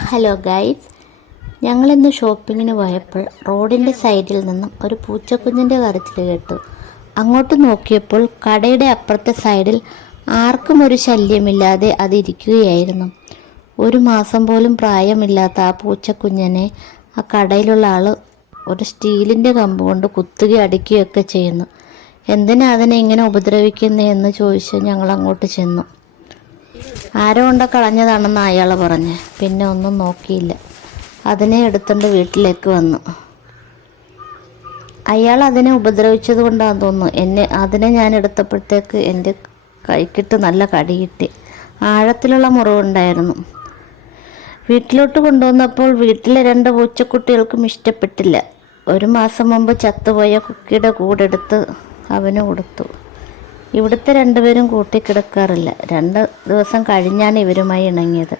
Hello guys, ഞങ്ങളിന്ന് ഷോപ്പിങ്ങിന് പോയപ്പോൾ റോഡിൻ്റെ സൈഡിൽ നിന്നും ഒരു പൂച്ചക്കുഞ്ഞിൻ്റെ കരച്ചിൽ കേട്ടു. അങ്ങോട്ട് നോക്കിയപ്പോൾ കടയുടെ അപ്പുറത്തെ സൈഡിൽ ആർക്കും ഒരു ശല്യമില്ലാതെ അതിരിക്കുകയായിരുന്നു. 1 മാസം പോലും പ്രായമില്ലാത്ത ആ പൂച്ചക്കുഞ്ഞിനെ ആ കടയിലുള്ള ആൾ ഒരു സ്റ്റീലിൻ്റെ കമ്പ് കൊണ്ട് കുത്തുകയും അടിക്കുകയൊക്കെ ചെയ്യുന്നു. എന്തിനാ അതിനെ ഇങ്ങനെ ഉപദ്രവിക്കുന്നതെന്ന് ചോദിച്ച് ഞങ്ങൾ അങ്ങോട്ട് ചെന്നു. ആരോ കൊണ്ട് കളഞ്ഞതാണെന്ന് അയാൾ പറഞ്ഞ്. പിന്നെ ഒന്നും നോക്കിയില്ല, അതിനെ എടുത്തുകൊണ്ട് വീട്ടിലേക്ക് വന്നു. അയാൾ അതിനെ ഉപദ്രവിച്ചത് കൊണ്ടാണെന്ന് തോന്നുന്നു അതിനെ ഞാൻ എടുത്തപ്പോഴത്തേക്ക് എൻ്റെ കൈക്കിട്ട് നല്ല കടി കിട്ടി. ആഴത്തിലുള്ള മുറിവുണ്ടായിരുന്നു. വീട്ടിലോട്ട് കൊണ്ടുവന്നപ്പോൾ വീട്ടിലെ 2 പൂച്ചക്കുട്ടികൾക്കും ഇഷ്ടപ്പെട്ടില്ല. 1 മാസം മുമ്പ് ചത്തുപോയ കുക്കിയുടെ കൂടെടുത്ത് അവന് കൊടുത്തു. ഇവിടുത്തെ 2 പേരും കൂട്ടിക്കിടക്കാറില്ല. 2 ദിവസം കഴിഞ്ഞാണ് ഇവരുമായി ഇണങ്ങിയത്.